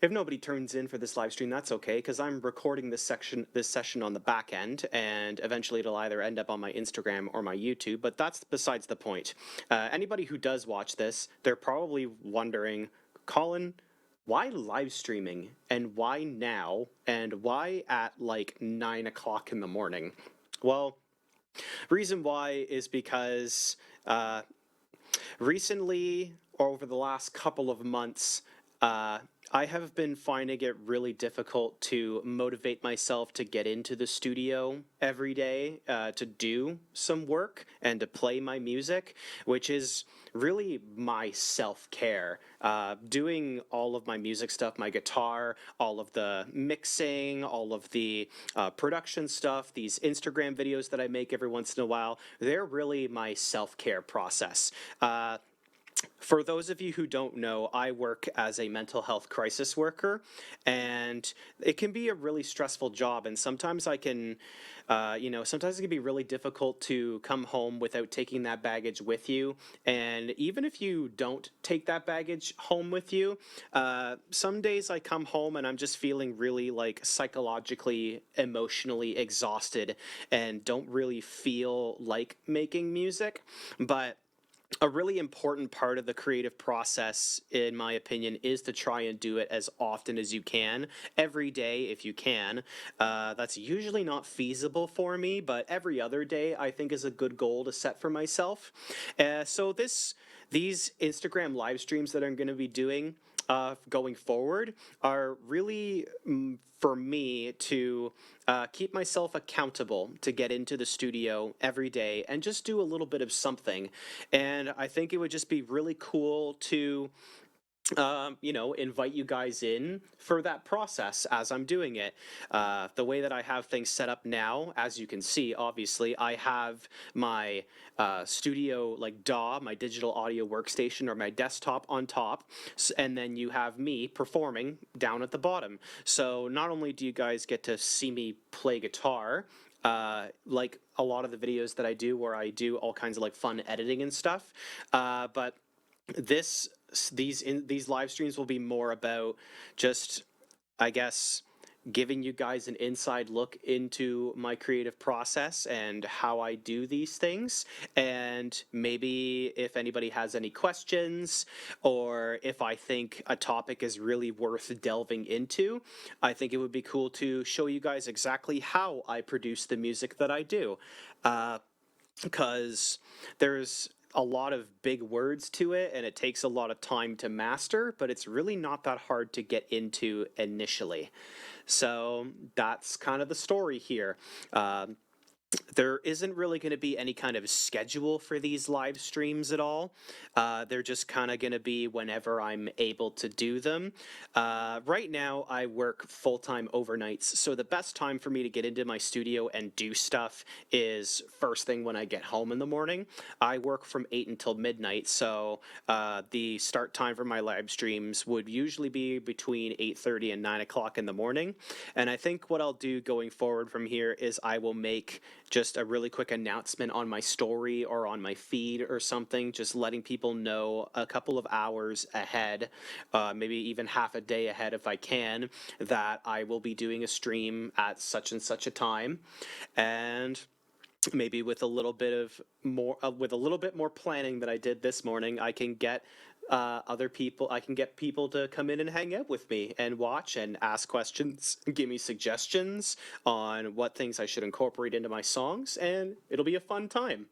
If nobody turns in for this live stream, that's okay, because I'm recording this session on the back end, and eventually it'll either end up on my Instagram or my YouTube, but that's besides the point. Anybody who does watch this, they're probably wondering, Colin, why live streaming, and why now, and why at like 9 o'clock in the morning? Well, reason why is because recently, or over the last couple of months, I have been finding it really difficult to motivate myself to get into the studio every day to do some work and to play my music, which is really my self-care. Doing all of my music stuff, my guitar, all of the mixing, all of the production stuff, these Instagram videos that I make every once in a while, they're really my self-care process. For those of you who don't know, I work as a mental health crisis worker, and it can be a really stressful job, and sometimes sometimes it can be really difficult to come home without taking that baggage with you, and even if you don't take that baggage home with you, some days I come home and I'm just feeling really like psychologically, emotionally exhausted and don't really feel like making music, but a really important part of the creative process, in my opinion, is to try and do it as often as you can, every day if you can. That's usually not feasible for me, but every other day I think is a good goal to set for myself. So these Instagram live streams that I'm going to be doing going forward are really for me to keep myself accountable to get into the studio every day and just do a little bit of something. And I think it would just be really cool to invite you guys in for that process as I'm doing it. The way that I have things set up now, as you can see, obviously, I have my studio, like DAW, my digital audio workstation, or my desktop on top, and then you have me performing down at the bottom. So not only do you guys get to see me play guitar, like a lot of the videos that I do where I do all kinds of like fun editing and stuff, but these live streams will be more about just, I guess, giving you guys an inside look into my creative process and how I do these things. And maybe if anybody has any questions, or if I think a topic is really worth delving into, I think it would be cool to show you guys exactly how I produce the music that I do. Because there's a lot of big words to it and it takes a lot of time to master, but it's really not that hard to get into initially. So that's kind of the story here. There isn't really going to be any kind of schedule for these live streams at all. They're just kind of going to be whenever I'm able to do them. Right now, I work full-time overnights, so the best time for me to get into my studio and do stuff is first thing when I get home in the morning. I work from 8 until midnight, so the start time for my live streams would usually be between 8:30 and 9 o'clock in the morning. And I think what I'll do going forward from here is I will make just a really quick announcement on my story or on my feed or something, just letting people know a couple of hours ahead, maybe even half a day ahead if I can, that I will be doing a stream at such and such a time. And maybe with a little bit more planning that I did this morning, I can get people to come in and hang out with me and watch and ask questions, give me suggestions on what things I should incorporate into my songs, and it'll be a fun time.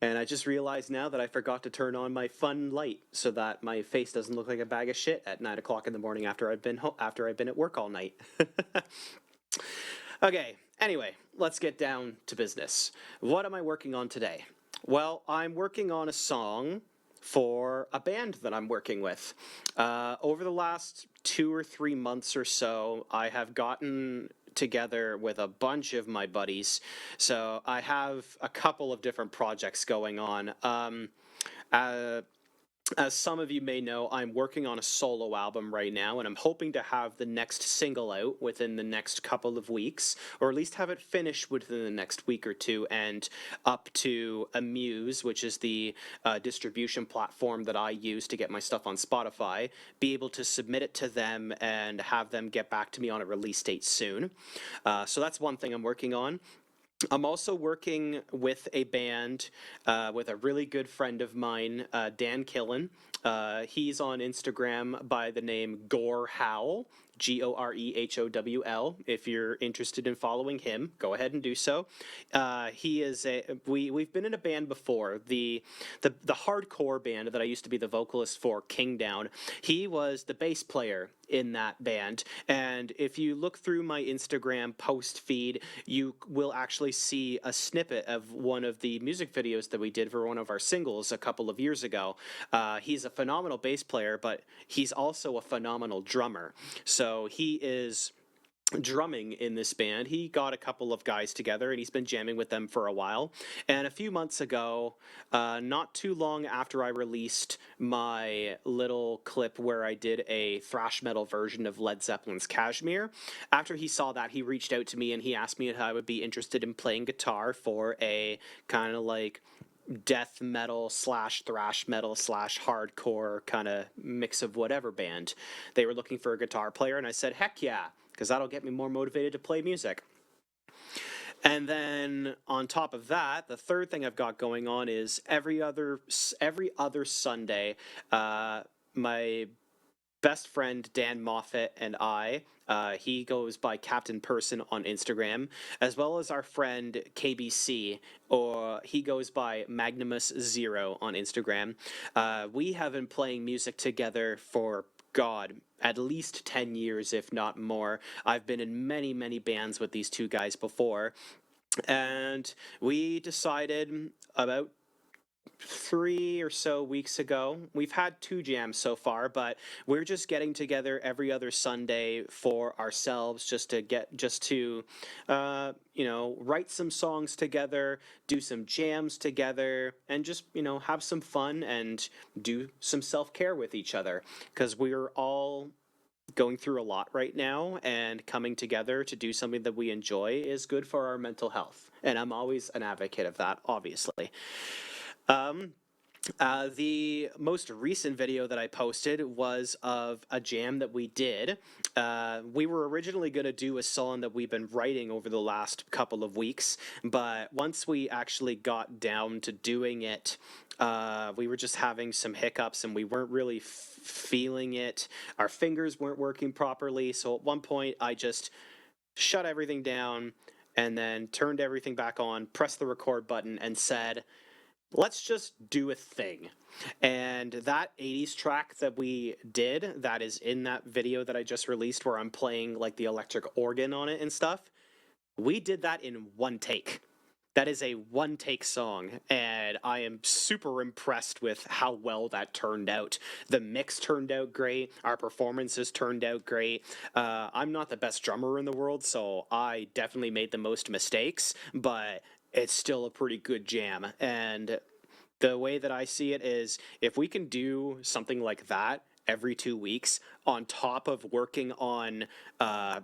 And I just realized now that I forgot to turn on my fun light so that my face doesn't look like a bag of shit at 9 o'clock in the morning after I've been at work all night. Okay, anyway, let's get down to business. What am I working on today? Well, I'm working on a song for a band that I'm working with. Over the last 2 or 3 months or so, I have gotten together with a bunch of my buddies. So I have a couple of different projects going on. As some of you may know, I'm working on a solo album right now, and I'm hoping to have the next single out within the next couple of weeks, or at least have it finished within the next week or two, and up to Amuse, which is the distribution platform that I use to get my stuff on Spotify, be able to submit it to them and have them get back to me on a release date soon. So that's one thing I'm working on. I'm also working with a band with a really good friend of mine, Dan Killen. He's on Instagram by the name Gore Howl, Gorehowl. If you're interested in following him, go ahead and do so. He is we've been in a band before. The hardcore band that I used to be the vocalist for, King Down. He was the bass player in that band, and if you look through my Instagram post feed, you will actually see a snippet of one of the music videos that we did for one of our singles a couple of years ago. He's a phenomenal bass player, but he's also a phenomenal drummer. So he is drumming in this band. He got a couple of guys together and he's been jamming with them for a while. And a few months ago, not too long after I released my little clip where I did a thrash metal version of Led Zeppelin's Kashmir, after he saw that, he reached out to me and he asked me if I would be interested in playing guitar for a kind of like death metal slash thrash metal slash hardcore kind of mix of whatever band. They were looking for a guitar player, and I said, heck yeah, because that'll get me more motivated to play music. And then on top of that, the third thing I've got going on is every other Sunday, my best friend Dan Moffat and I, he goes by Captain Person on Instagram, as well as our friend KBC, or he goes by Magnimus Zero on Instagram. We have been playing music together for God, at least 10 years, if not more. I've been in many, many bands with these two guys before, and we decided about 3 or so weeks ago. We've had 2 jams so far, but we're just getting together every other Sunday for ourselves, just to write some songs together, do some jams together, and just have some fun and do some self-care with each other, because we're all going through a lot right now, and coming together to do something that we enjoy is good for our mental health, and I'm always an advocate of that, obviously. Um, the most recent video that I posted was of a jam that we did. We were originally going to do a song that we've been writing over the last couple of weeks, but once we actually got down to doing it, we were just having some hiccups and we weren't really feeling it. Our fingers weren't working properly, so at one point I just shut everything down and then turned everything back on, pressed the record button, and said, let's just do a thing. And that 80s track that we did, that is in that video that I just released where I'm playing like the electric organ on it and stuff, we did that in one take. That is a one take song, and I am super impressed with how well that turned out. The mix turned out great, our performances turned out great. I'm not the best drummer in the world, so I definitely made the most mistakes, but it's still a pretty good jam. And the way that I see it is, if we can do something like that every 2 weeks, on top of working on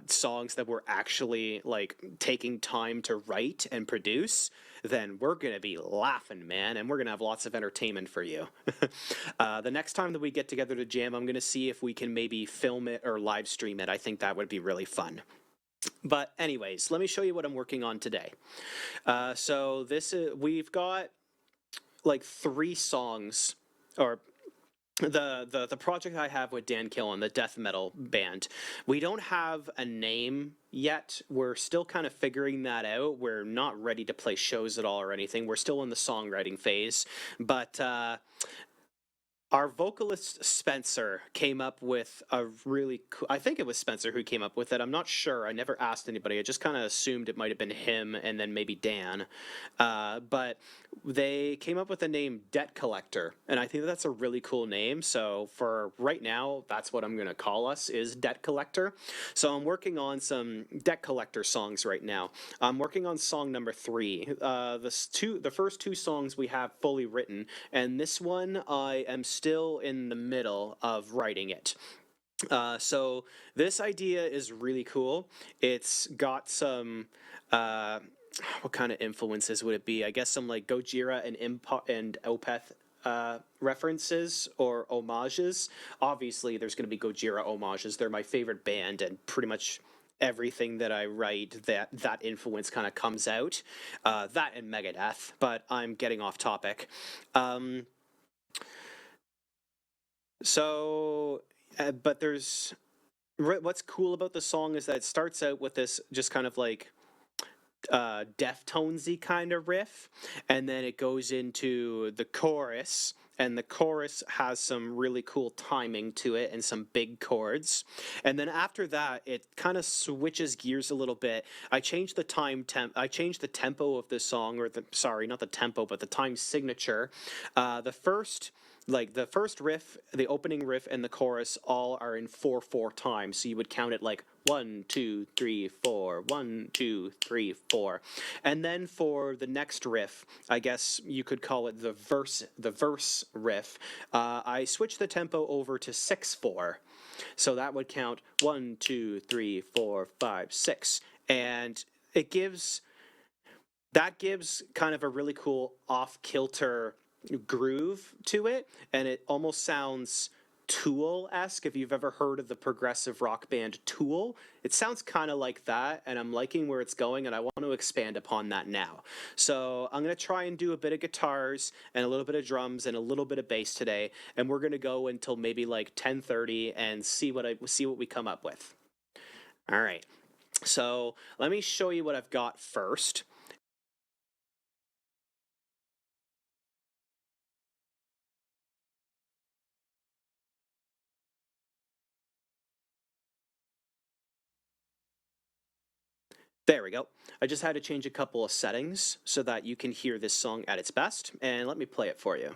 songs that we're actually like taking time to write and produce, then we're gonna be laughing, man, and we're gonna have lots of entertainment for you. The next time that we get together to jam, I'm gonna see if we can maybe film it or live stream it. I think that would be really fun. But anyways, let me show you what I'm working on today. So we've got like 3 songs, or the project I have with Dan Killen, the death metal band. We don't have a name yet. We're still kind of figuring that out. We're not ready to play shows at all or anything. We're still in the songwriting phase, but our vocalist Spencer came up with a really cool, I think it was Spencer who came up with it. I'm not sure. I never asked anybody. I just kind of assumed it might have been him and then maybe Dan. But they came up with the name Debt Collector, and I think that's a really cool name. So for right now, that's what I'm going to call us, is Debt Collector. So I'm working on some Debt Collector songs right now. I'm working on song number 3. The first 2 songs we have fully written, and this one I am still in the middle of writing it. So this idea is really cool. It's got some what kind of influences would it be? I guess some like Gojira and Opeth references or homages. Obviously, there's going to be Gojira homages. They're my favorite band, and pretty much everything that I write that influence kind of comes out. That and Megadeth, but I'm getting off topic. Um, but there's what's cool about the song is that it starts out with this just kind of like Deftonesy kind of riff, and then it goes into the chorus, and the chorus has some really cool timing to it and some big chords, and then after that it kind of switches gears a little bit. I changed the tempo of this song, or not the tempo, but the time signature. The first riff, the opening riff, and the chorus all are in 4/4 time. So you would count it like 1, 2, 3, 4, 1, 2, 3, 4. And then for the next riff, I guess you could call it the verse riff. I switched the tempo over to 6/4. So that would count 1, 2, 3, 4, 5, 6. And that gives kind of a really cool off-kilter groove to it, and it almost sounds Tool-esque. If you've ever heard of the progressive rock band Tool, it sounds kind of like that, and I'm liking where it's going, and I want to expand upon that now. So I'm going to try and do a bit of guitars and a little bit of drums and a little bit of bass today, and we're going to go until maybe like 10:30 and see what we come up with. All right. So let me show you what I've got first. There we go. I just had to change a couple of settings so that you can hear this song at its best, and let me play it for you.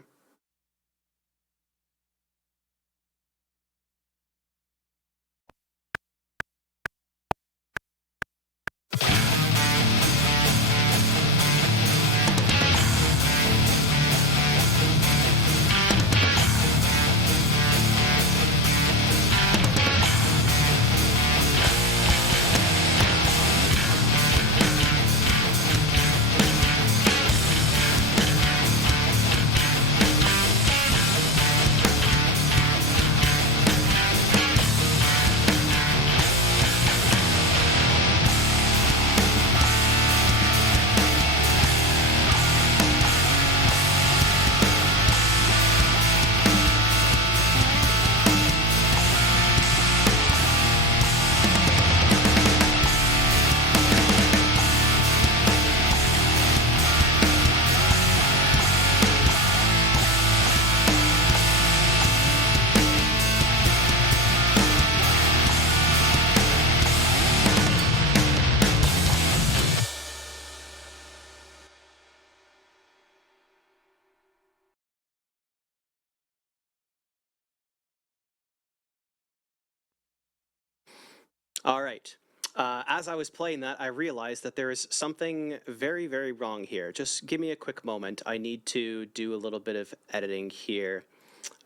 All right. As I was playing that, I realized that there is something very, very wrong here. Just give me a quick moment. I need to do a little bit of editing here.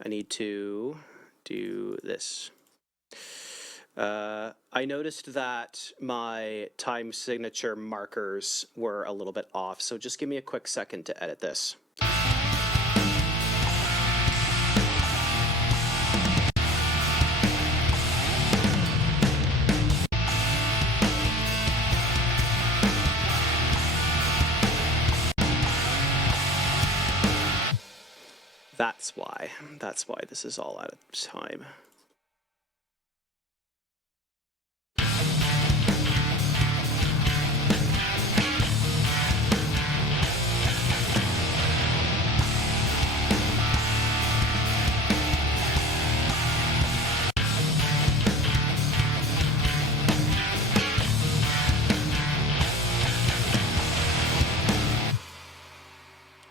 I need to do this. I noticed that my time signature markers were a little bit off, so just give me a quick second to edit this. That's why this is all out of time.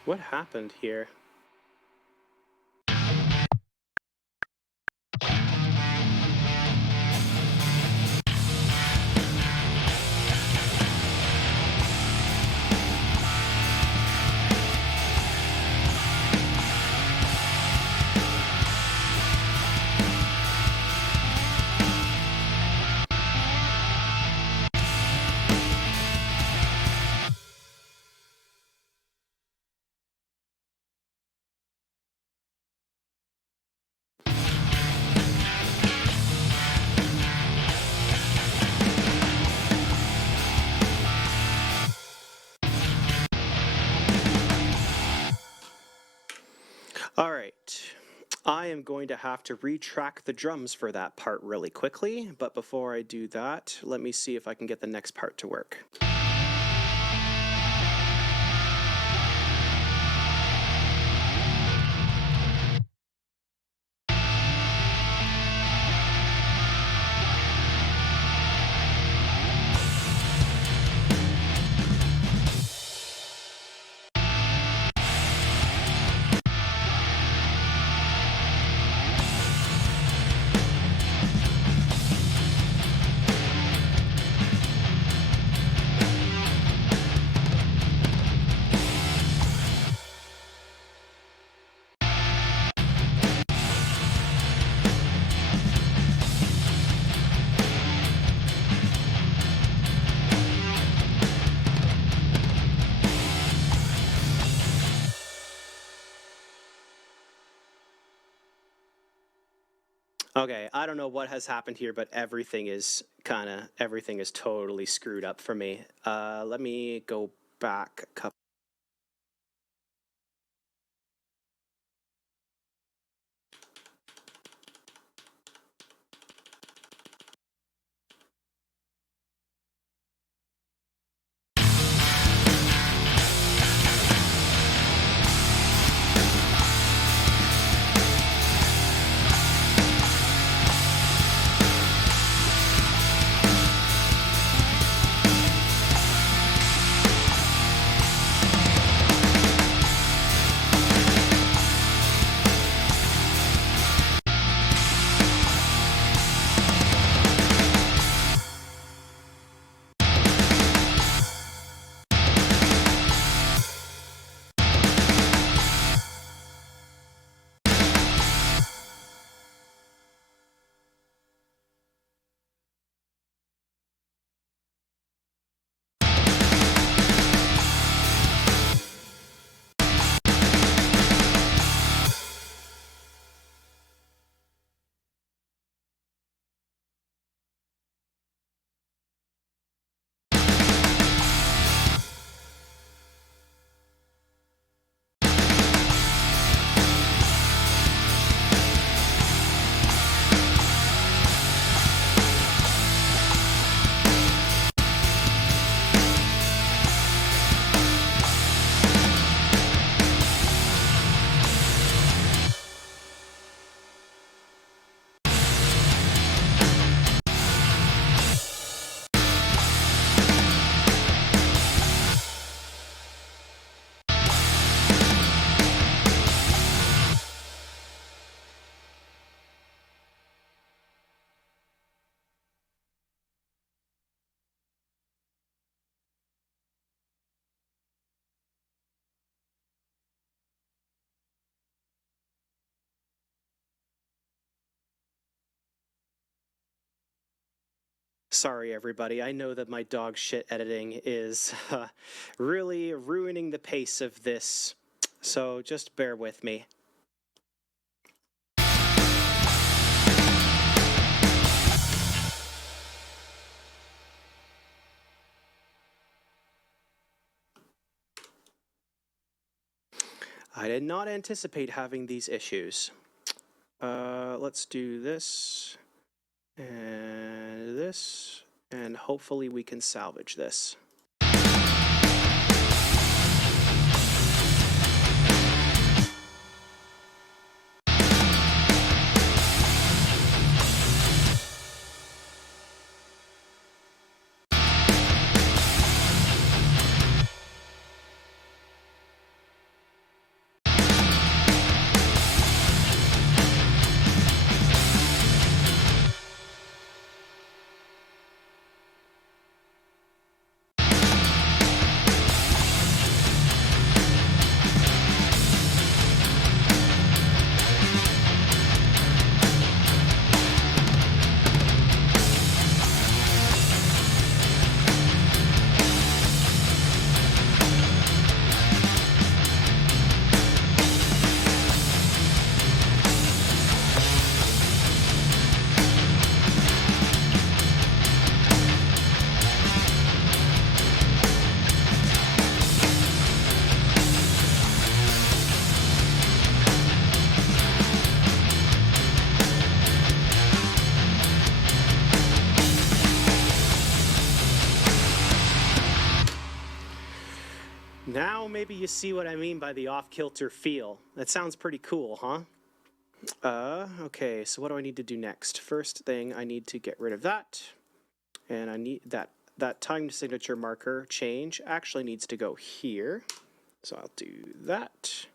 What happened here? All right. I am going to have to retrack the drums for that part really quickly, but before I do that, let me see if I can get the next part to work. Okay, I don't know what has happened here, but everything is totally screwed up for me. Let me go back a couple. Sorry, everybody. I know that my dog shit editing is really ruining the pace of this, so just bear with me. I did not anticipate having these issues. Let's do this, and hopefully we can salvage this. maybe you see what I mean by the off-kilter feel. That sounds pretty cool, huh? Okay, so what do I need to do next? First thing, I need to get rid of that. And I need that timed signature marker change actually needs to go here. So I'll do that.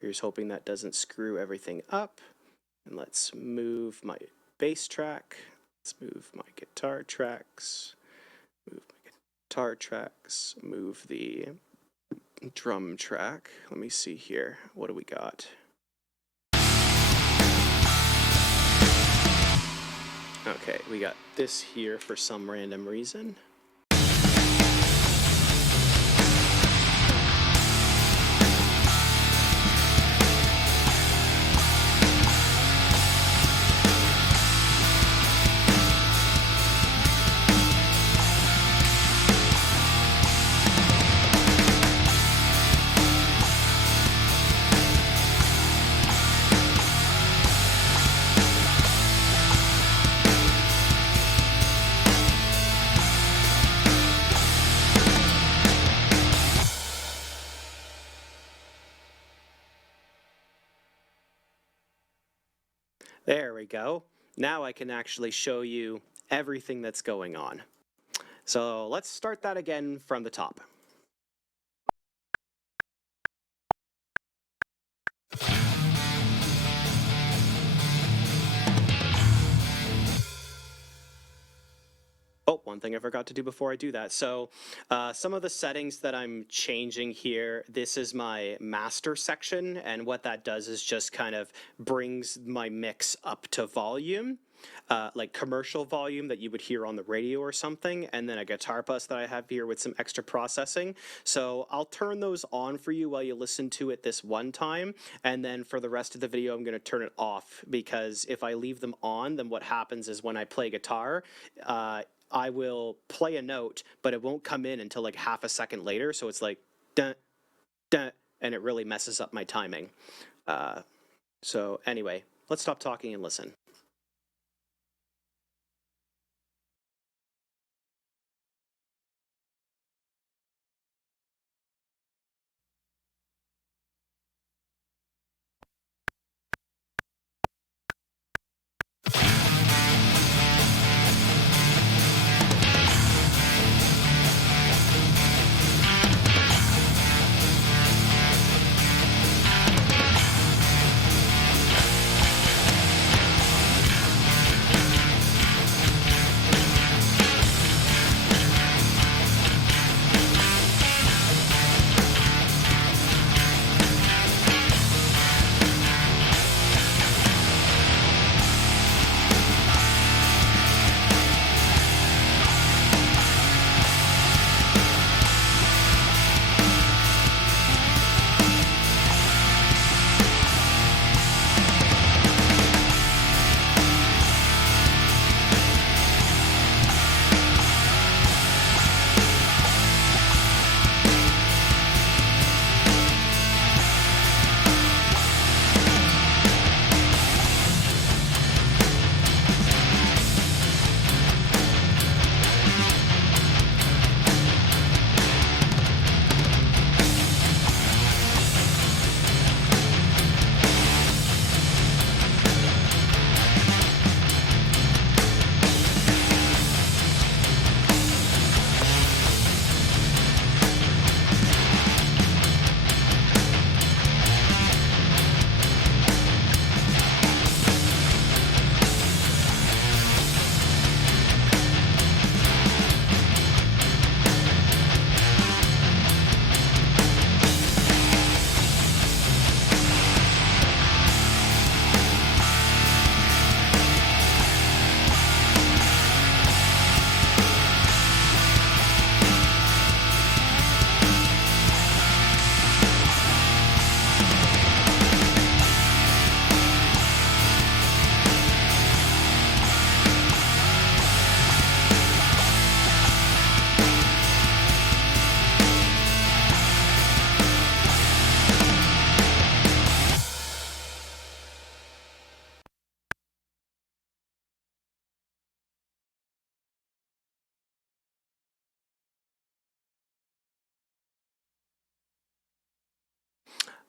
Here's hoping that doesn't screw everything up. And let's move my bass track. Let's move my guitar tracks. Move my guitar tracks. Move the drum track. Let me see here. What do we got? Okay, we got this here for some random reason. There we go. Now I can actually show you everything that's going on. So let's start that again from the top. Oh, one thing I forgot to do before I do that. So some of the settings that I'm changing here, this is my master section, and what that does is just kind of brings my mix up to volume, like commercial volume that you would hear on the radio or something, and then a guitar bus that I have here with some extra processing. So I'll turn those on for you while you listen to it this one time, and then for the rest of the video I'm going to turn it off, because if I leave them on, then what happens is when I play guitar, I will play a note, but it won't come in until like half a second later, so it's like dun, dun, and it really messes up my timing. So anyway, let's stop talking and listen.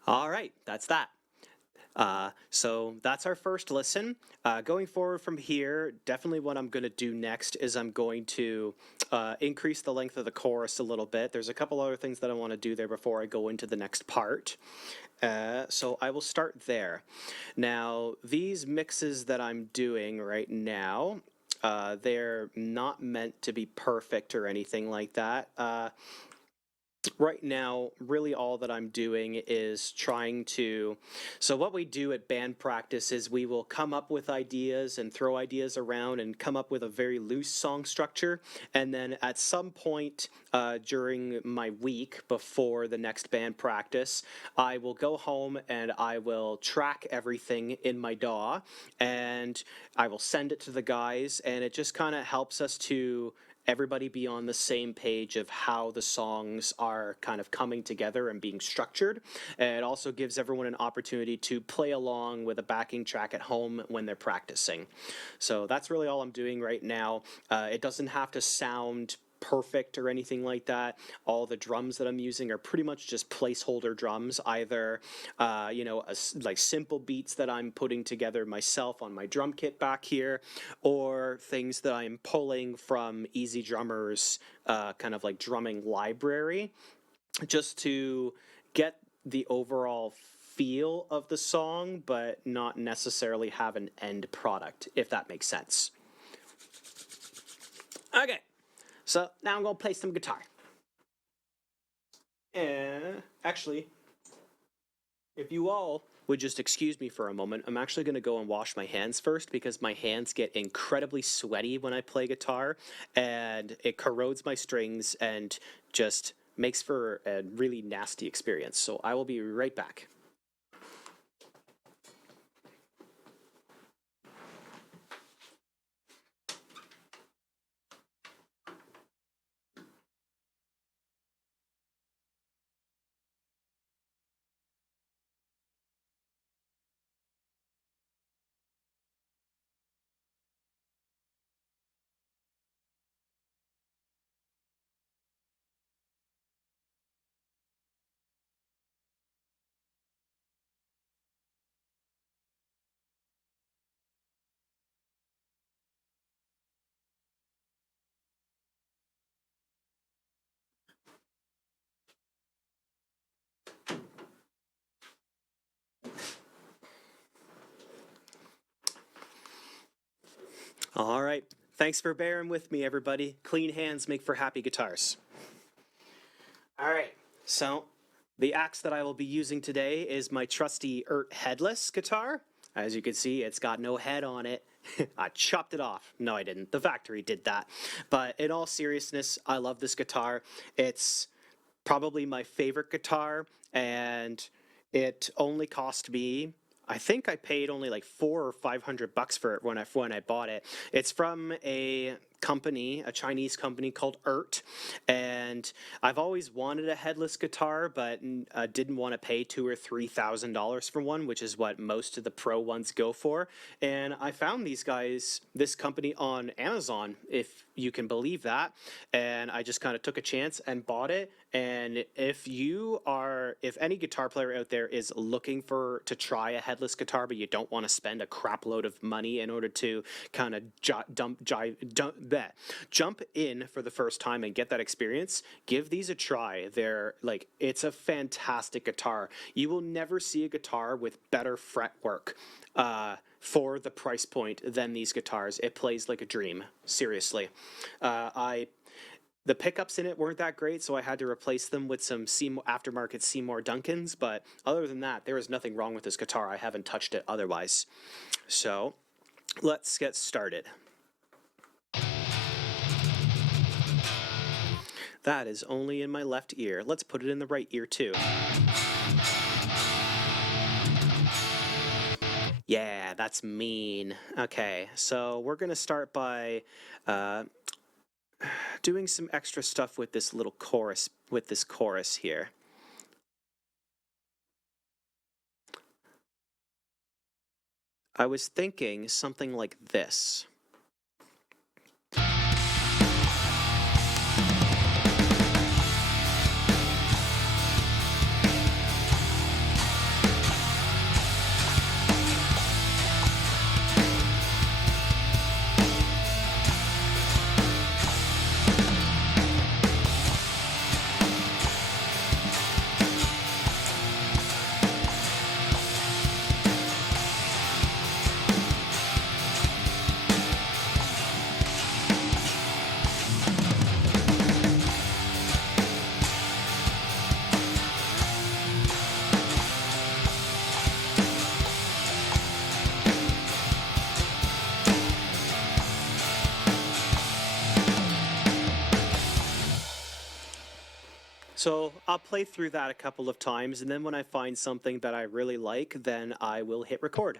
All right, that's that. So that's our first listen. Going forward from here, definitely what I'm going to do next is I'm going to increase the length of the chorus a little bit. There's a couple other things that I want to do there before I go into the next part. So I will start there. Now, these mixes that I'm doing right now, they're not meant to be perfect or anything like that. Right now, really all that I'm doing is trying to. So, what we do at band practice is we will come up with ideas and throw ideas around and come up with a very loose song structure. And then at some point during my week before the next band practice, I will go home and I will track everything in my DAW and I will send it to the guys. And it just kind of helps us to everybody be on the same page of how the songs are kind of coming together and being structured. And it also gives everyone an opportunity to play along with a backing track at home when they're practicing. So that's really all I'm doing right now. It doesn't have to sound perfect or anything like that. All the drums that I'm using are pretty much just placeholder drums, either like simple beats that I'm putting together myself on my drum kit back here, or things that I'm pulling from Easy Drummer's kind of like drumming library, just to get the overall feel of the song, but not necessarily have an end product, if that makes sense. Okay. So now I'm going to play some guitar. And actually, if you all would just excuse me for a moment, I'm actually going to go and wash my hands first because my hands get incredibly sweaty when I play guitar and it corrodes my strings and just makes for a really nasty experience. So I will be right back. All right. Thanks for bearing with me, everybody. Clean hands make for happy guitars. All right. So the axe that I will be using today is my trusty headless guitar. As you can see, it's got no head on it. I chopped it off. No, I didn't. The factory did that. But in all seriousness, I love this guitar. It's probably my favorite guitar, and it only cost me, I think I paid only like $400 or $500 for it when I bought it. It's from a company, a Chinese company called and I've always wanted a headless guitar, but didn't want to pay $2,000 or $3,000 for one, which is what most of the pro ones go for. And I found this company on Amazon, if you can believe that, and I just kind of took a chance and bought it. And if any guitar player out there is looking to try a headless guitar, but you don't want to spend a crap load of money in order to kind of jump in for the first time and get that experience, give these a try. It's a fantastic guitar. You will never see a guitar with better fretwork for the price point than these guitars. It plays like a dream, seriously. The pickups in it weren't that great, so I had to replace them with some aftermarket Seymour Duncans, but other than that, there is nothing wrong with this guitar. I haven't touched it otherwise. So, let's get started. That is only in my left ear. Let's put it in the right ear too. Yeah, that's mean. Okay, so we're going to start by doing some extra stuff with this little chorus, here. I was thinking something like this. So I'll play through that a couple of times, and then when I find something that I really like, then I will hit record.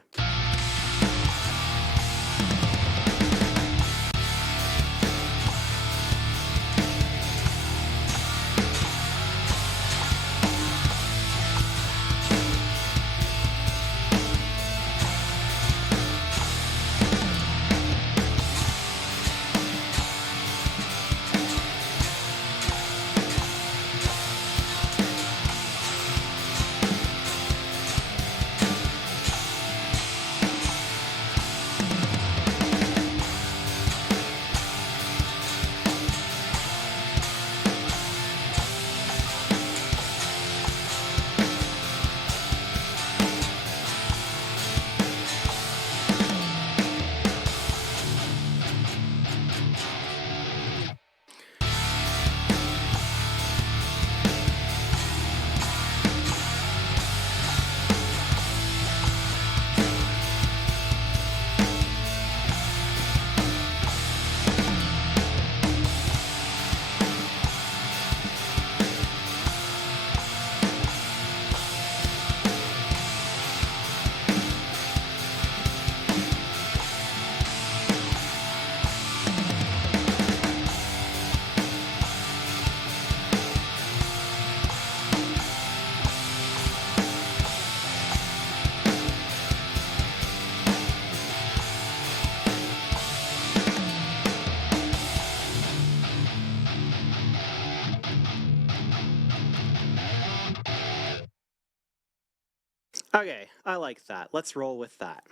Okay, I like that. Let's roll with that.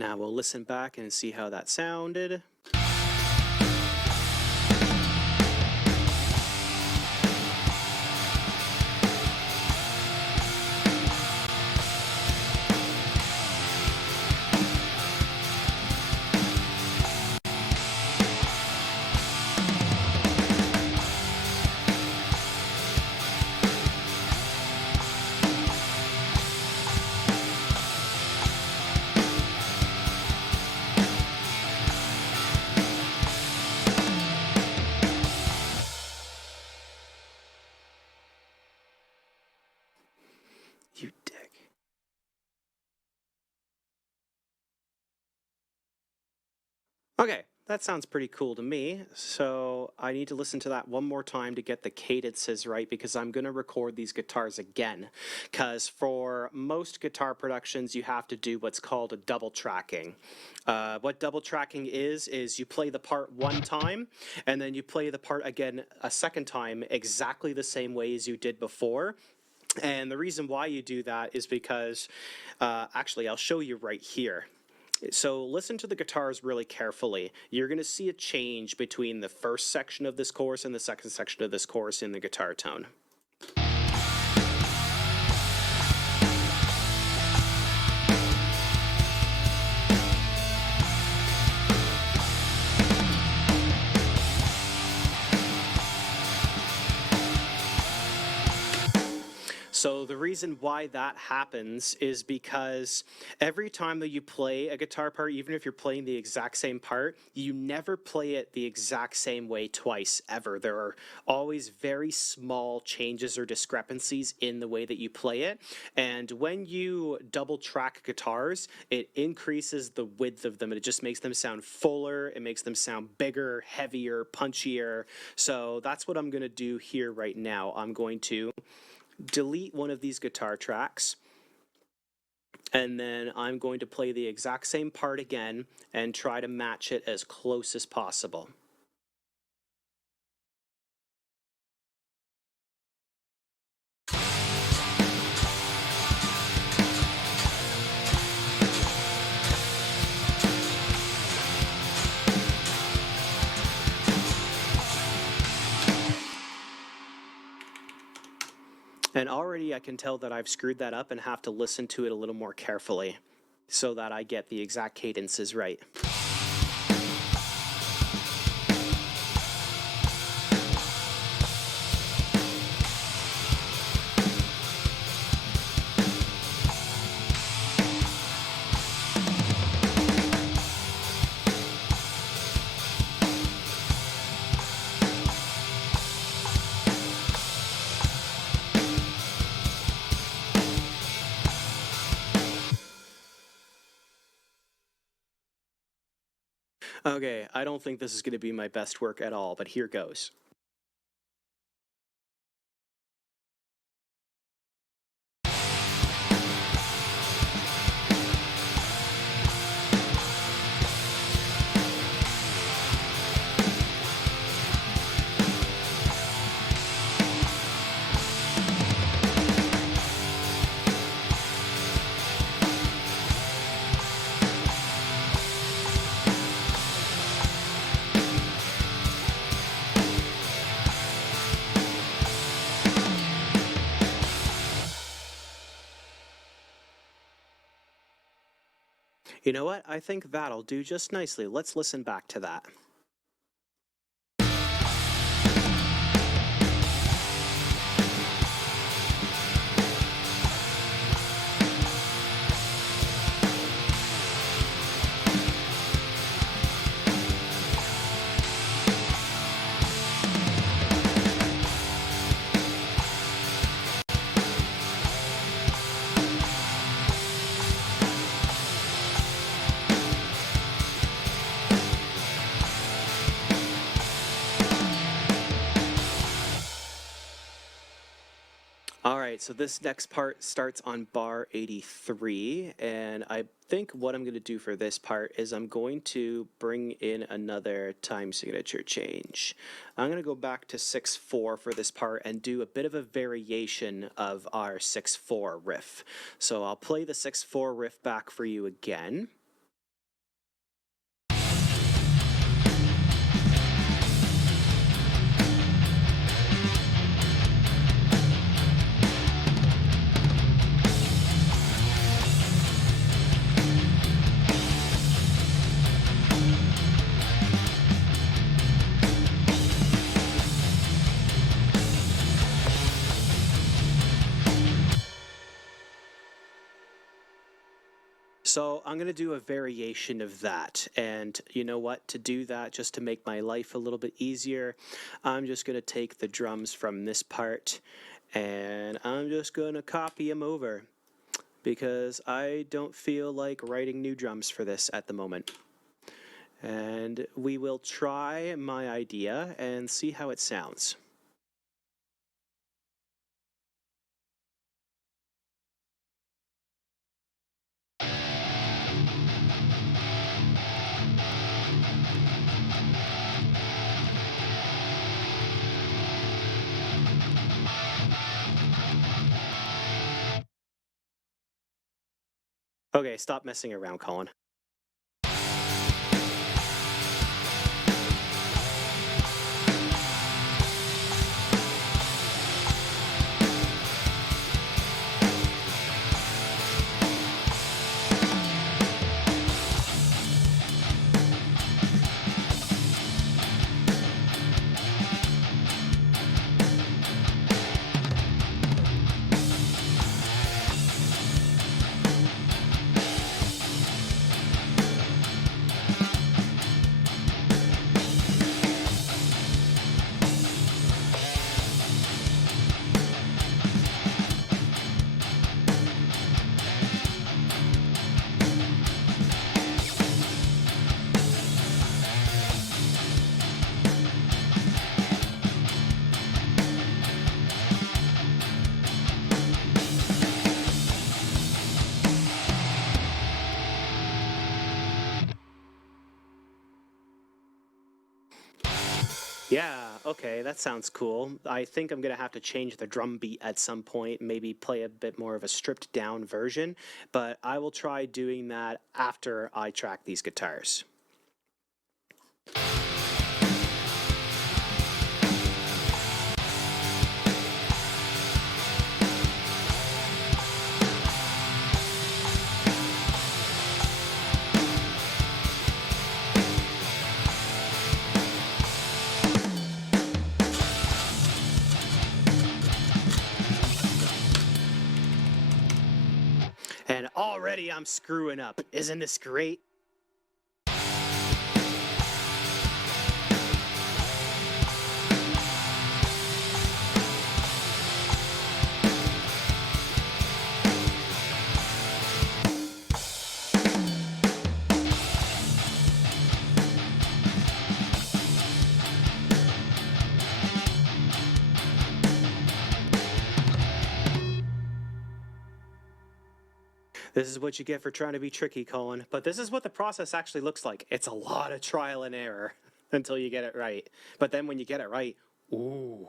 Now we'll listen back and see how that sounded. You dick. Okay, that sounds pretty cool to me. So I need to listen to that one more time to get the cadences right because I'm going to record these guitars again. Because for most guitar productions, you have to do what's called a double tracking. What double tracking is you play the part one time and then you play the part again a second time exactly the same way as you did before. And the reason why you do that is because, actually, I'll show you right here. So listen to the guitars really carefully. You're going to see a change between the first section of this chorus and the second section of this chorus in the guitar tone. So the reason why that happens is because every time that you play a guitar part, even if you're playing the exact same part, you never play it the exact same way twice, ever. There are always very small changes or discrepancies in the way that you play it. And when you double track guitars, it increases the width of them. It just makes them sound fuller. It makes them sound bigger, heavier, punchier. So that's what I'm going to do here right now. I'm going to delete one of these guitar tracks, and then I'm going to play the exact same part again and try to match it as close as possible. And already I can tell that I've screwed that up and have to listen to it a little more carefully so that I get the exact cadences right. Okay, I don't think this is going to be my best work at all, but here goes. You know what? I think that'll do just nicely. Let's listen back to that. All right, so this next part starts on bar 83, and I think what I'm going to do for this part is I'm going to bring in another time signature change. I'm going to go back to 6/4 for this part and do a bit of a variation of our 6/4 riff. So I'll play the 6/4 riff back for you again. So I'm going to do a variation of that, and you know what, to do that, just to make my life a little bit easier, I'm just going to take the drums from this part and I'm just going to copy them over because I don't feel like writing new drums for this at the moment. And we will try my idea and see how it sounds. Okay, stop messing around, Colin. Yeah, okay, that sounds cool. I think I'm going to have to change the drum beat at some point, maybe play a bit more of a stripped down version, but I will try doing that after I track these guitars. Already I'm screwing up. Isn't this great? This is what you get for trying to be tricky, Colin. But this is what the process actually looks like. It's a lot of trial and error until you get it right. But then when you get it right, ooh.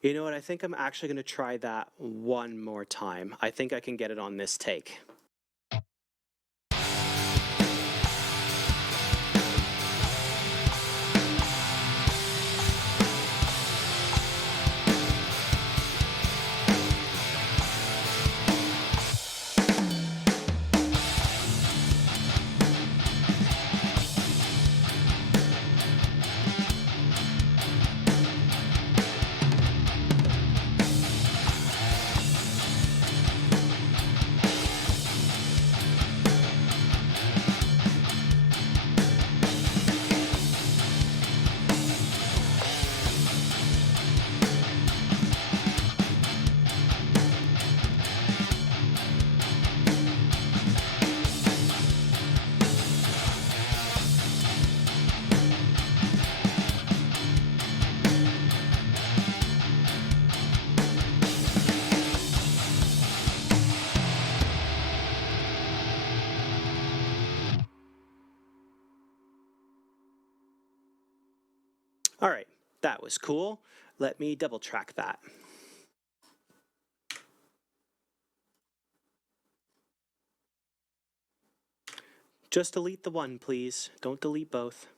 You know what? I think I'm actually going to try that one more time. I think I can get it on this take. All right, that was cool. Let me double track that. Just delete the one, please. Don't delete both.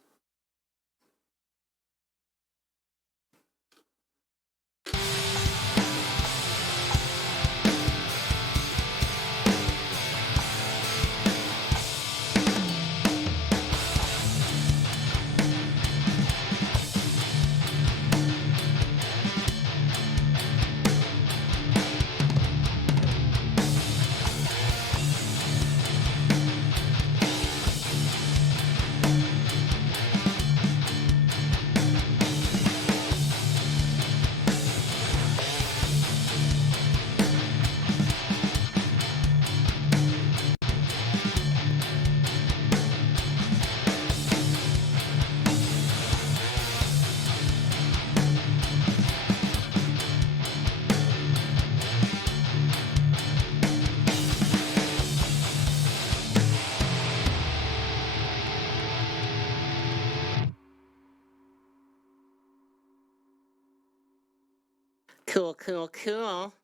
Cool, cool, cool.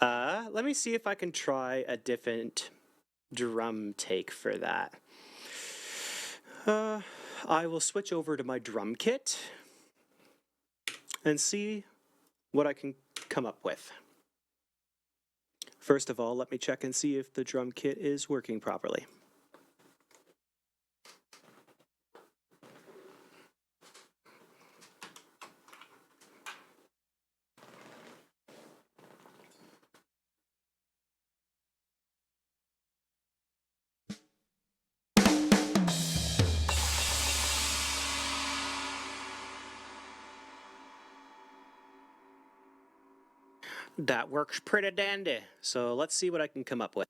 Let me see if I can try a different drum take for that. I will switch over to my drum kit and see what I can come up with. First of all, let me check and see if the drum kit is working properly. That works pretty dandy, so let's see what I can come up with.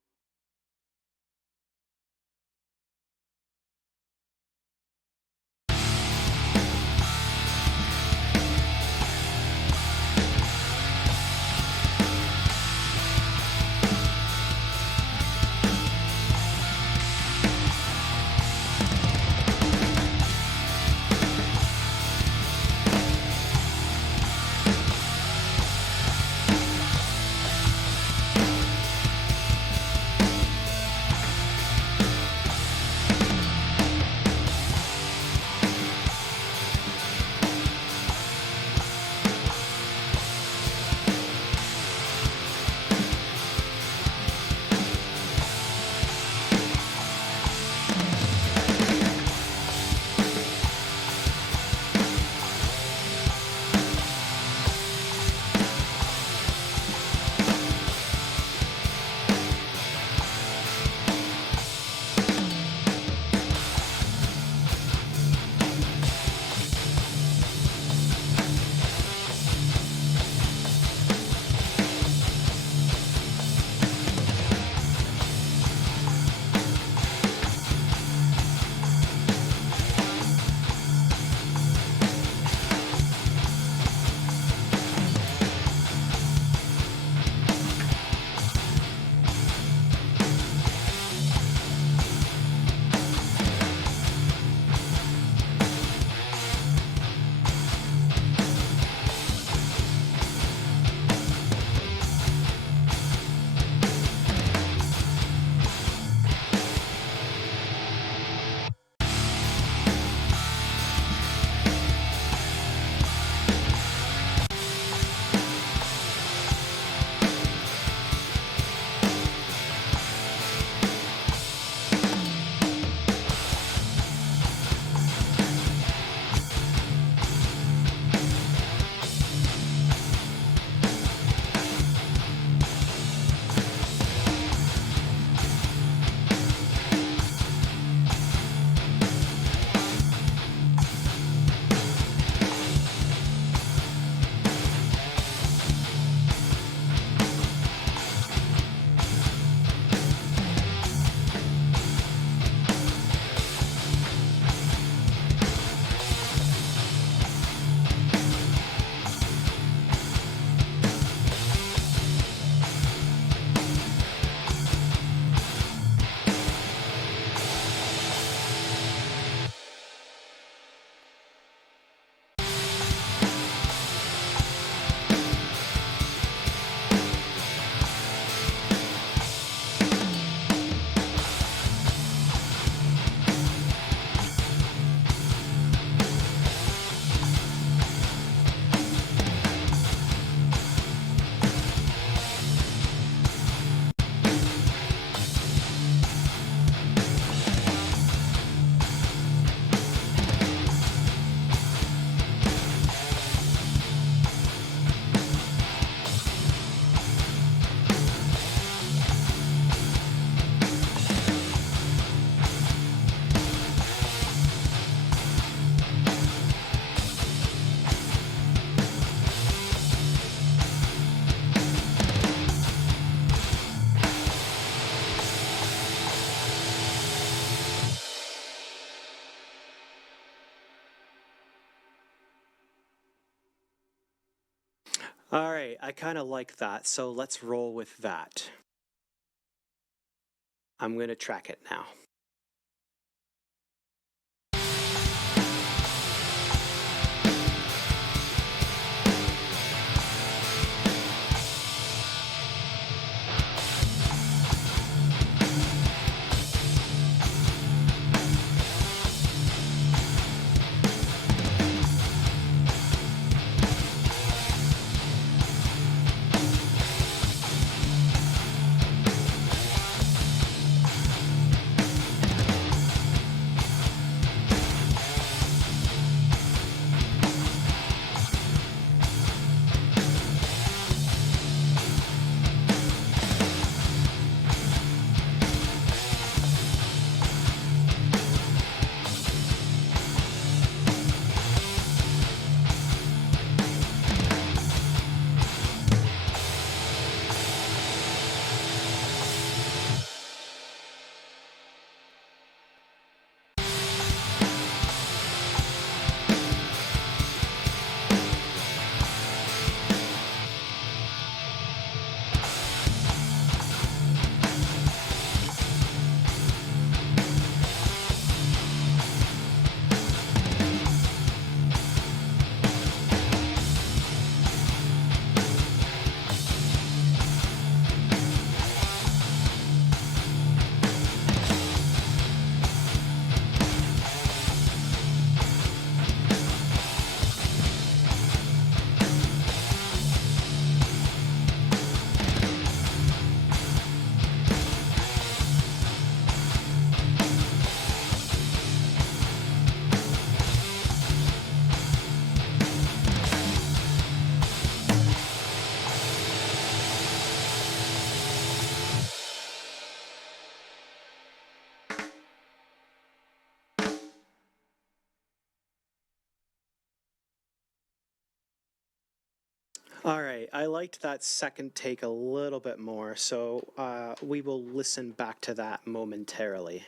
All right, I kind of like that, so let's roll with that. I'm going to track it now. All right, I liked that second take a little bit more, so we will listen back to that momentarily.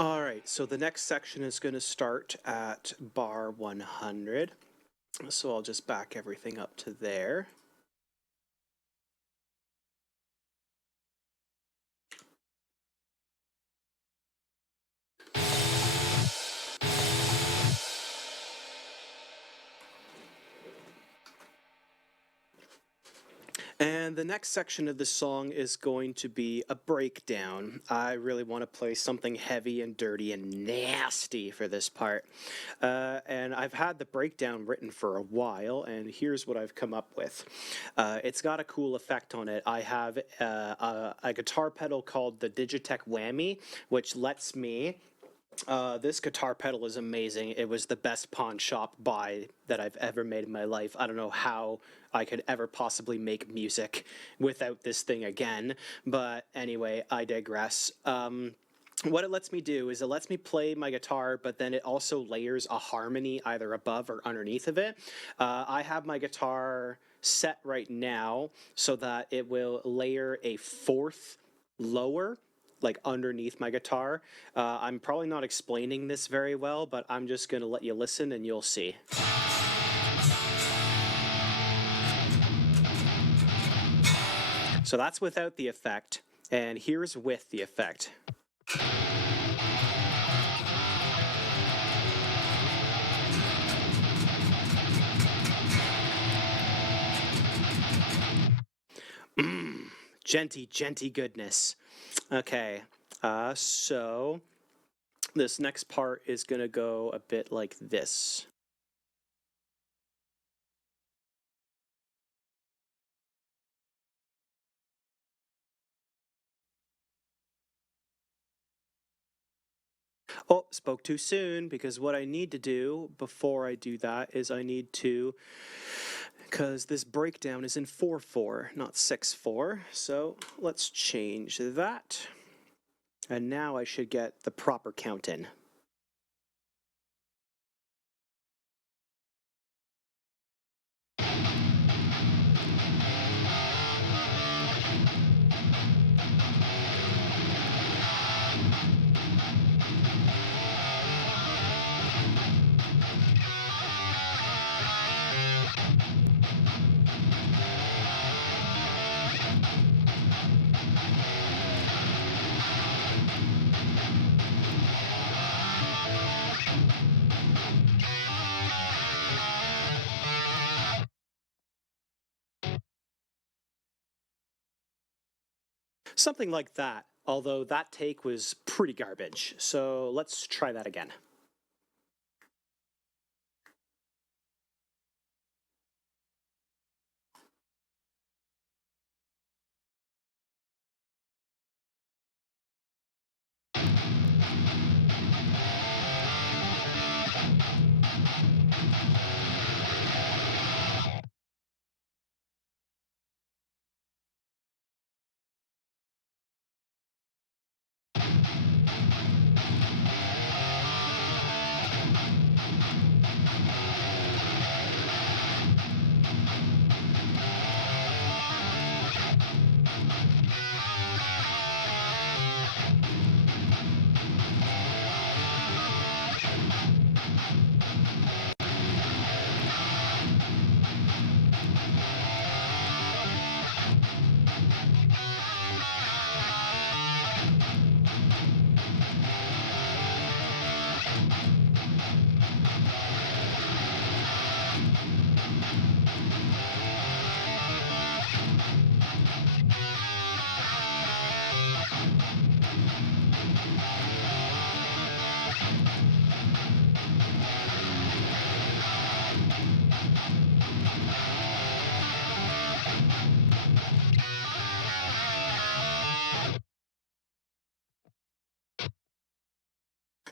All right, so the next section is going to start at bar 100. So I'll just back everything up to there. And the next section of the song is going to be a breakdown. I really want to play something heavy and dirty and nasty for this part. And I've had the breakdown written for a while, and here's what I've come up with. It's got a cool effect on it. I have a guitar pedal called the Digitech Whammy, which lets me this guitar pedal is amazing. It was the best pawn shop buy that I've ever made in my life. I don't know how I could ever possibly make music without this thing again. But anyway, I digress. What it lets me do is it lets me play my guitar, but then it also layers a harmony either above or underneath of it. I have my guitar set right now so that it will layer a fourth lower, like underneath my guitar. I'm probably not explaining this very well, but I'm just going to let you listen and you'll see. So that's without the effect, and here's with the effect. Genty goodness. Okay, so this next part is going to go a bit like this. Oh, spoke too soon, because what I need to do before I do that is I need to, because this breakdown is in 4/4, not 6/4, so let's change that. And now I should get the proper count in. Something like that, although that take was pretty garbage. So let's try that again.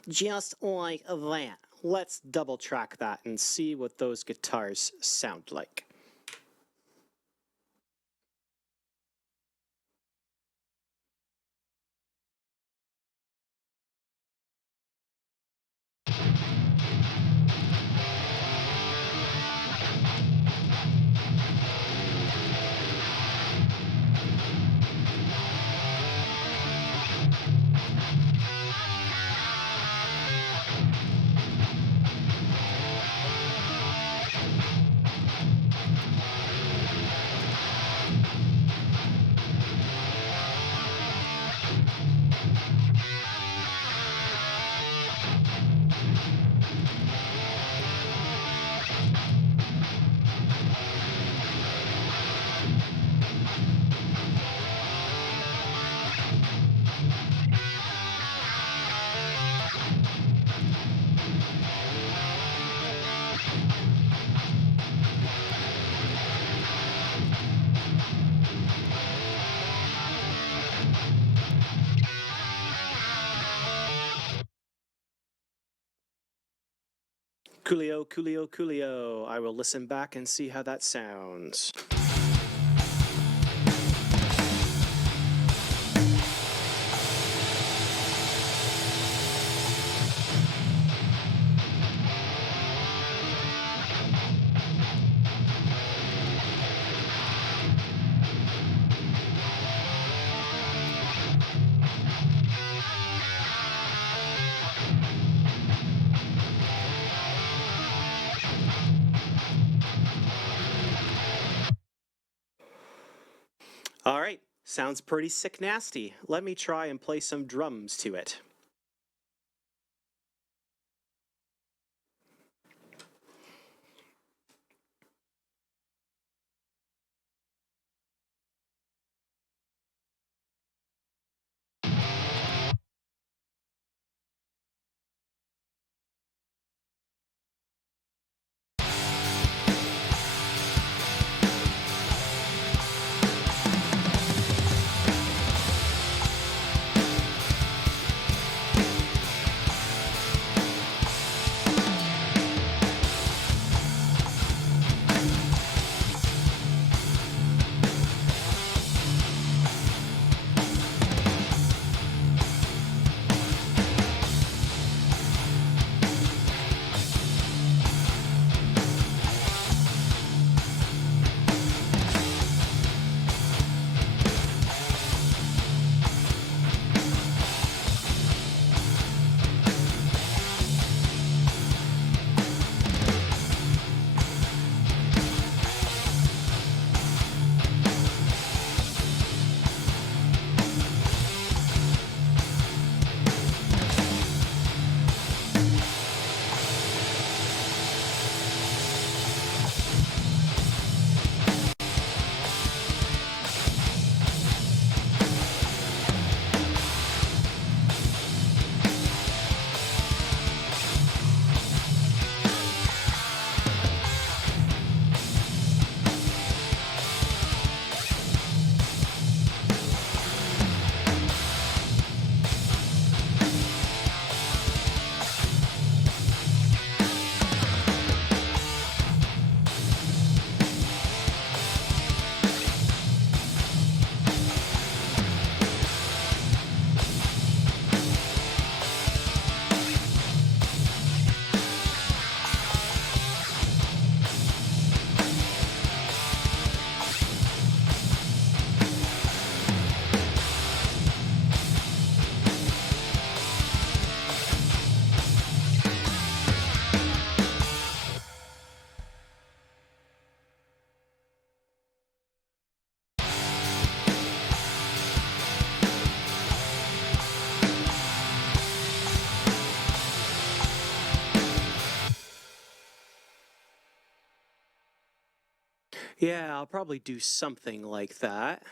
Just like that. Let's double track that and see what those guitars sound like. Coolio, coolio, coolio. I will listen back and see how that sounds. All right, sounds pretty sick nasty. Let me try and play some drums to it. Yeah, I'll probably do something like that.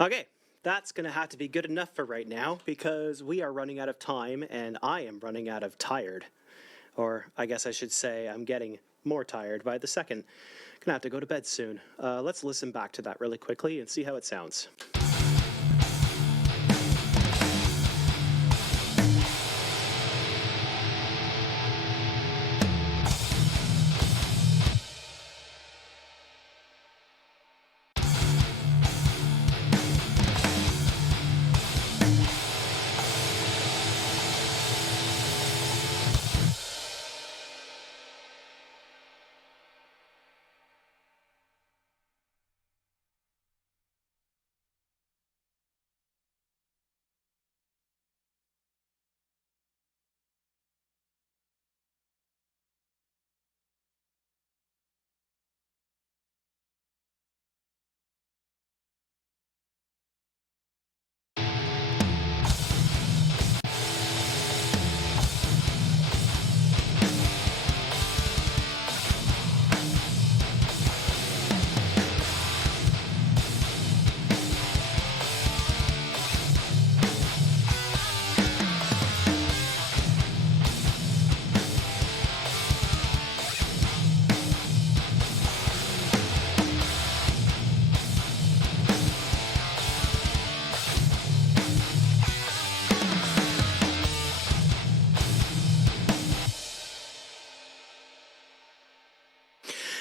Okay, that's going to have to be good enough for right now because we are running out of time and I am running out of tired. Or I guess I should say I'm getting more tired by the second. Gonna have to go to bed soon. Let's listen back to that really quickly and see how it sounds.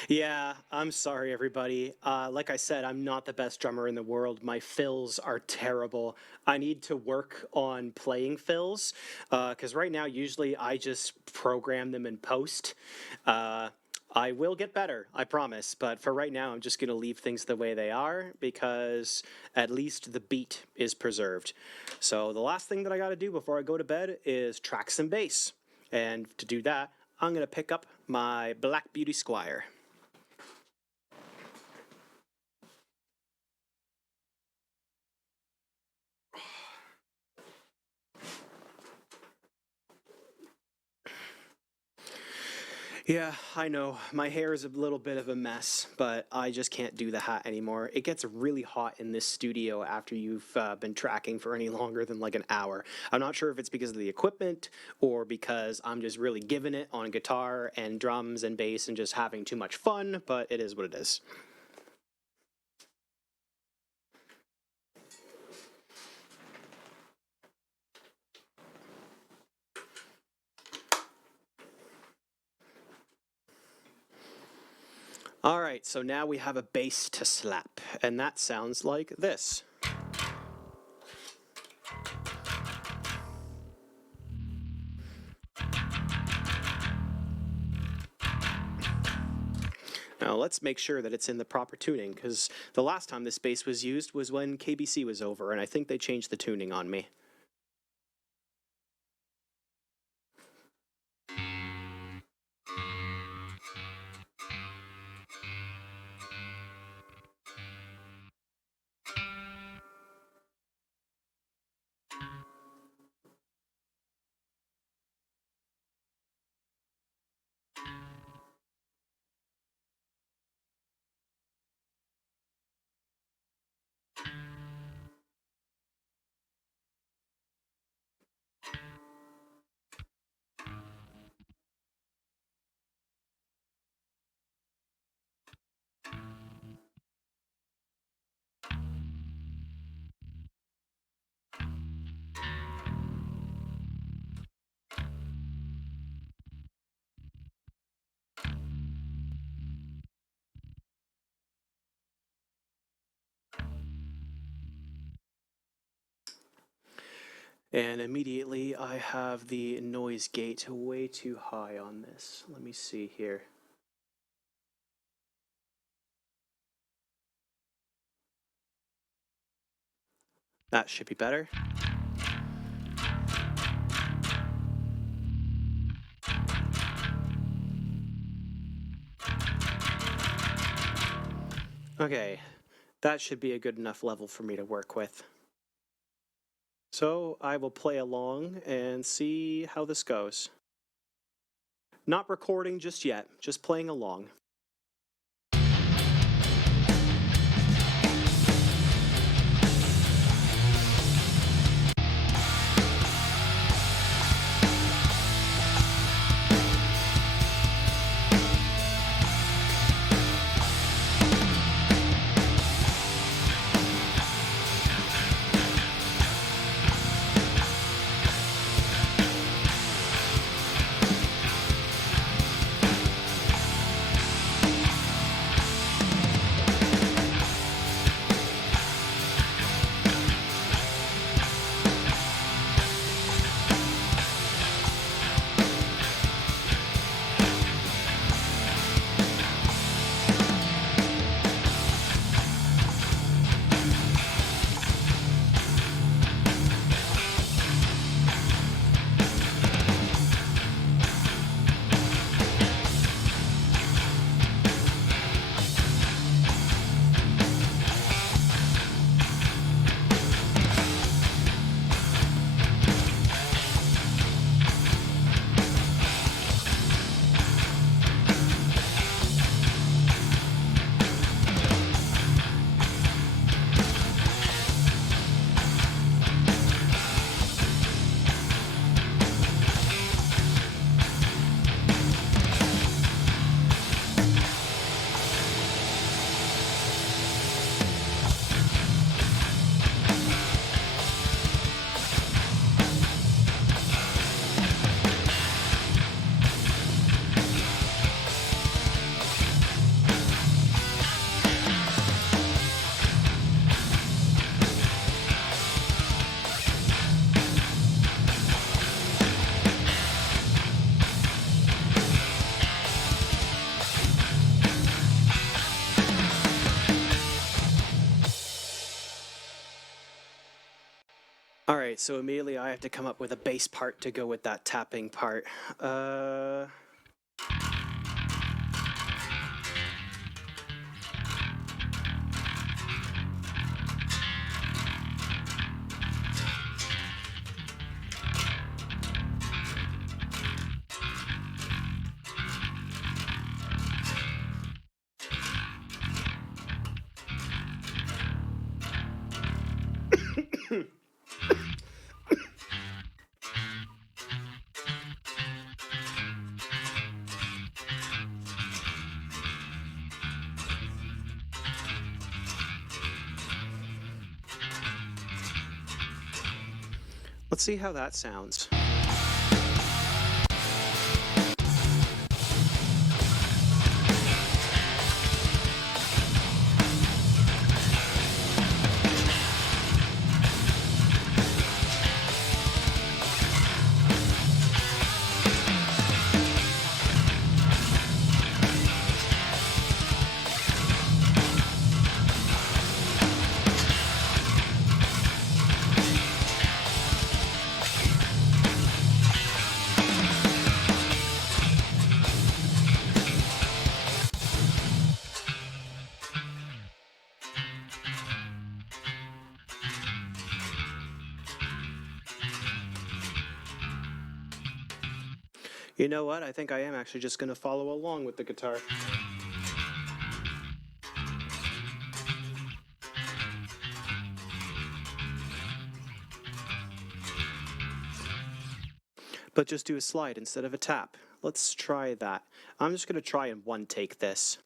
Yeah, I'm sorry, everybody. Like I said, I'm not the best drummer in the world. My fills are terrible. I need to work on playing fills because right now, usually I just program them in post. I will get better, I promise. But for right now, I'm just going to leave things the way they are because at least the beat is preserved. So the last thing that I got to do before I go to bed is track some bass. And to do that, I'm going to pick up my Black Beauty Squire. Yeah, I know. My hair is a little bit of a mess, but I just can't do the hat anymore. It gets really hot in this studio after you've been tracking for any longer than like an hour. I'm not sure if it's because of the equipment or because I'm just really giving it on guitar and drums and bass and just having too much fun, but it is what it is. All right, so now we have a bass to slap, and that sounds like this. Now let's make sure that it's in the proper tuning, because the last time this bass was used was when KBC was over, and I think they changed the tuning on me. And immediately I have the noise gate way too high on this. Let me see here. That should be better. Okay, that should be a good enough level for me to work with. So I will play along and see how this goes. Not recording just yet, just playing along. Alright, so immediately I have to come up with a bass part to go with that tapping part. Let's see how that sounds. You know what? I think I am actually just going to follow along with the guitar. But just do a slide instead of a tap. Let's try that. I'm just going to try in one take this.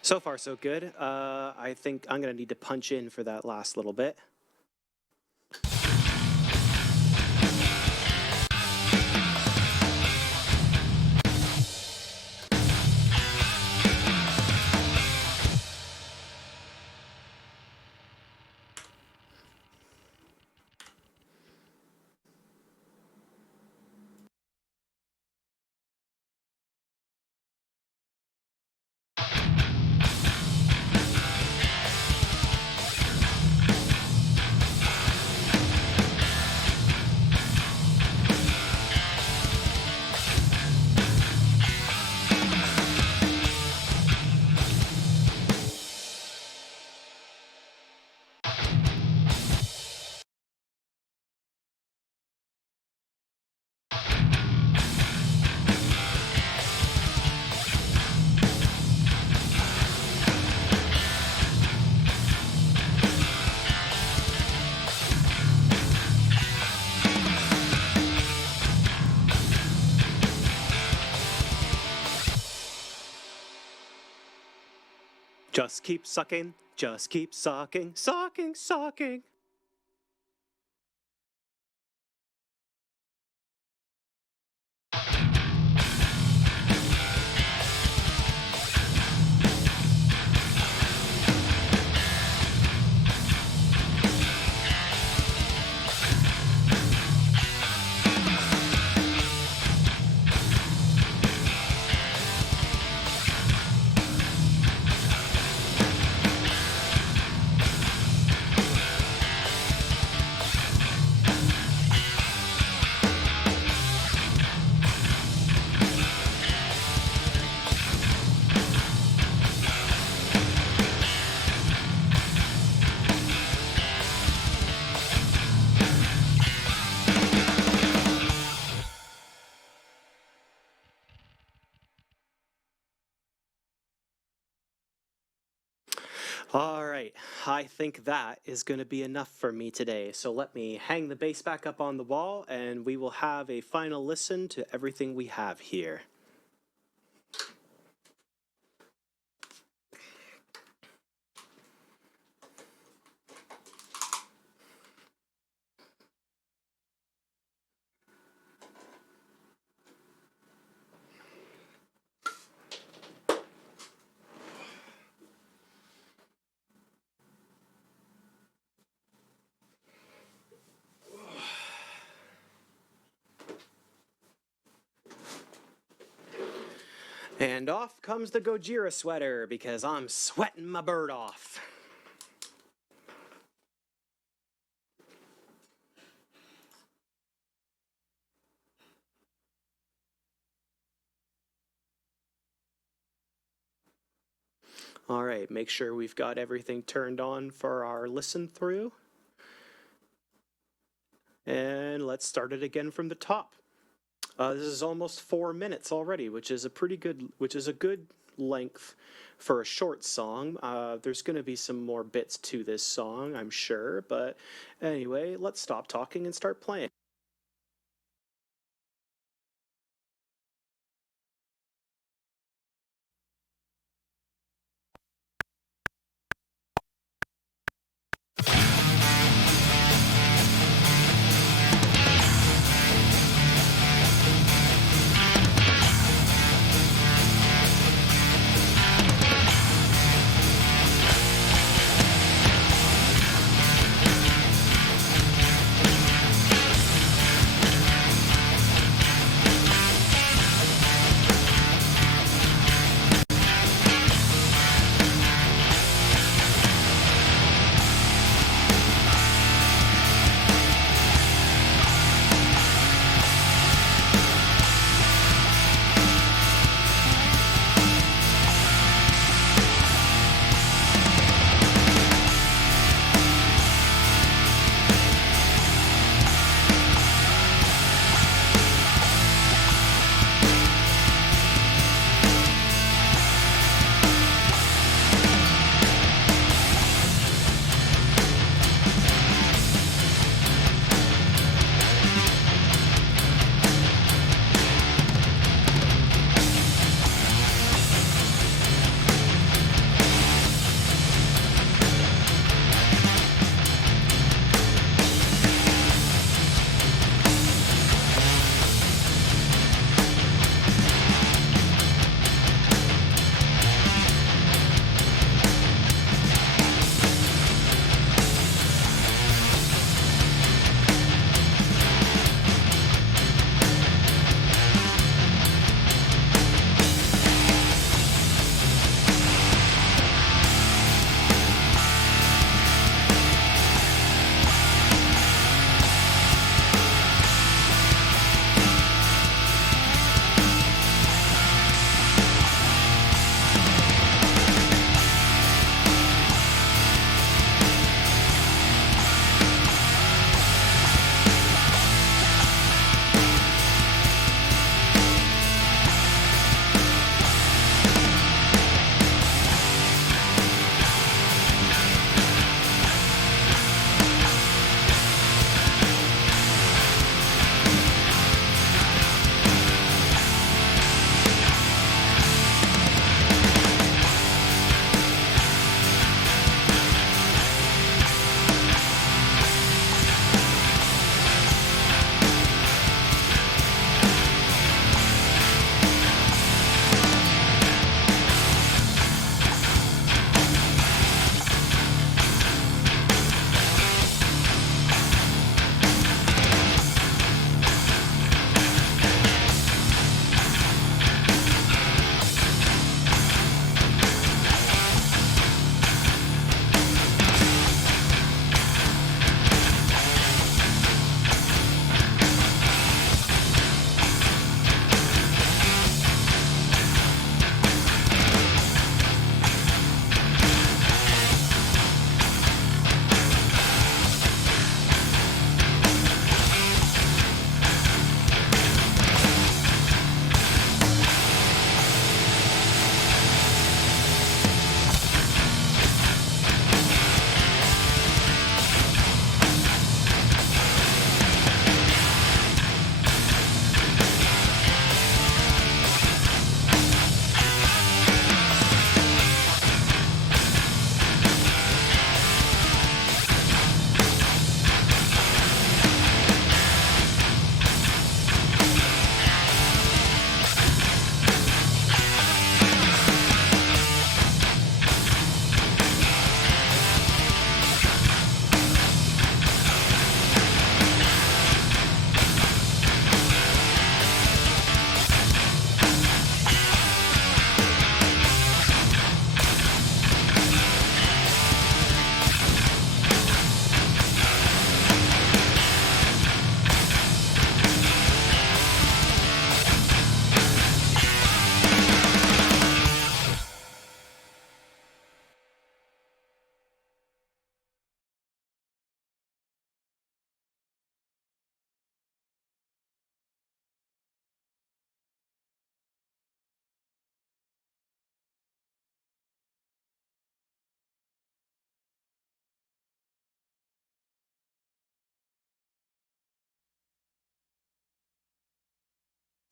So far, so good. I think I'm going to need to punch in for that last little bit. Just keep sucking, sucking, sucking. All right, I think that is going to be enough for me today. So let me hang the bass back up on the wall and we will have a final listen to everything we have here. And off comes the Gojira sweater because I'm sweating my bird off. All right, make sure we've got everything turned on for our listen through. And let's start it again from the top. This is almost 4 minutes already, which is a good length for a short song. There's going to be some more bits to this song, I'm sure, but anyway, let's stop talking and start playing.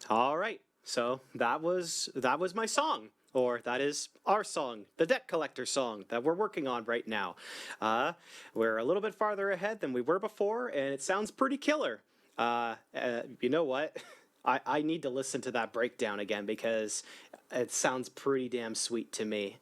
All right. So that was my song, or that is our song, the Debt Collector song that we're working on right now. We're a little bit farther ahead than we were before, and it sounds pretty killer. You know what? I need to listen to that breakdown again because it sounds pretty damn sweet to me.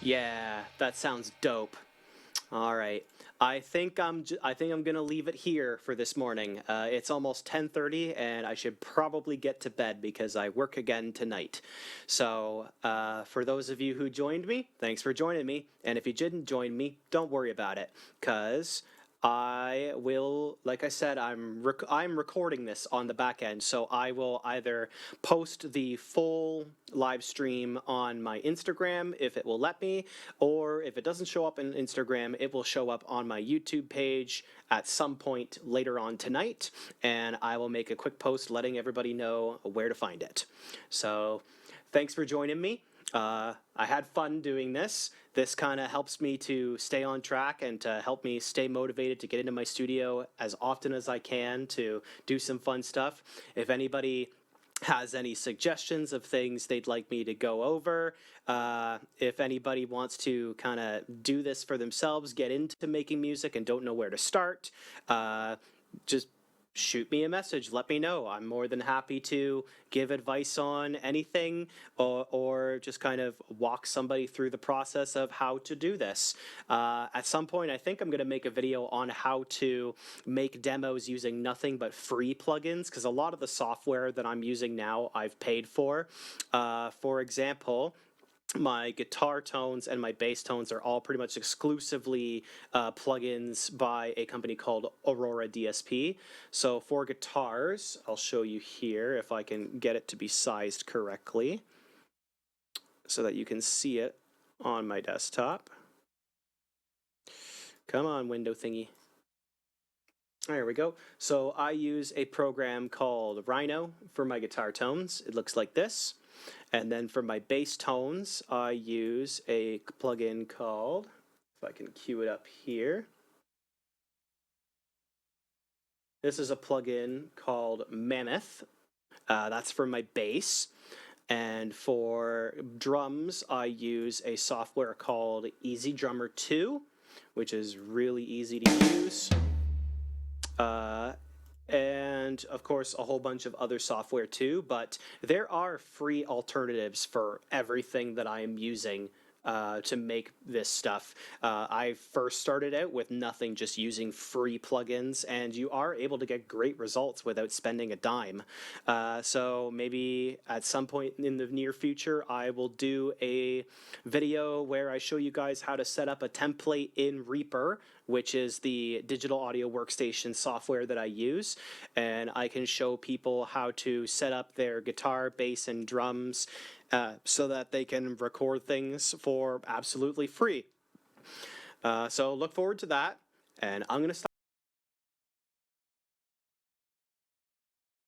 Yeah, that sounds dope. All right. I think I'm gonna leave it here for this morning. It's almost 10:30, and I should probably get to bed because I work again tonight. So, for those of you who joined me, thanks for joining me. And if you didn't join me, don't worry about it, cause I will, like I said, I'm recording this on the back end, so I will either post the full live stream on my Instagram if it will let me, or if it doesn't show up in Instagram, it will show up on my YouTube page at some point later on tonight, and I will make a quick post letting everybody know where to find it. So, thanks for joining me. I had fun doing this. This kind of helps me to stay on track and to help me stay motivated to get into my studio as often as I can to do some fun stuff. If anybody has any suggestions of things they'd like me to go over, if anybody wants to kind of do this for themselves, get into making music and don't know where to start, just shoot me a message. Let me know. I'm more than happy to give advice on anything, or just kind of walk somebody through the process of how to do this. At some point, I think I'm going to make a video on how to make demos using nothing but free plugins, because a lot of the software that I'm using now I've paid for. For example, my guitar tones and my bass tones are all pretty much exclusively plugins by a company called Aurora DSP. So for guitars, I'll show you here if I can get it to be sized correctly so that you can see it on my desktop. Come on, window thingy. There we go. So I use a program called Rhino for my guitar tones. It looks like this. And then for my bass tones, I use a plugin called, if I can cue it up here. This is a plugin called Mammoth. That's for my bass. And for drums, I use a software called Easy Drummer 2, which is really easy to use. And of course a whole bunch of other software too, but there are free alternatives for everything that I am using to make this stuff. I first started out with nothing, just using free plugins, and you are able to get great results without spending a dime. So maybe at some point in the near future, I will do a video where I show you guys how to set up a template in Reaper, which is the digital audio workstation software that I use, and I can show people how to set up their guitar, bass, and drums so that they can record things for absolutely free. So look forward to that, and I'm going to stop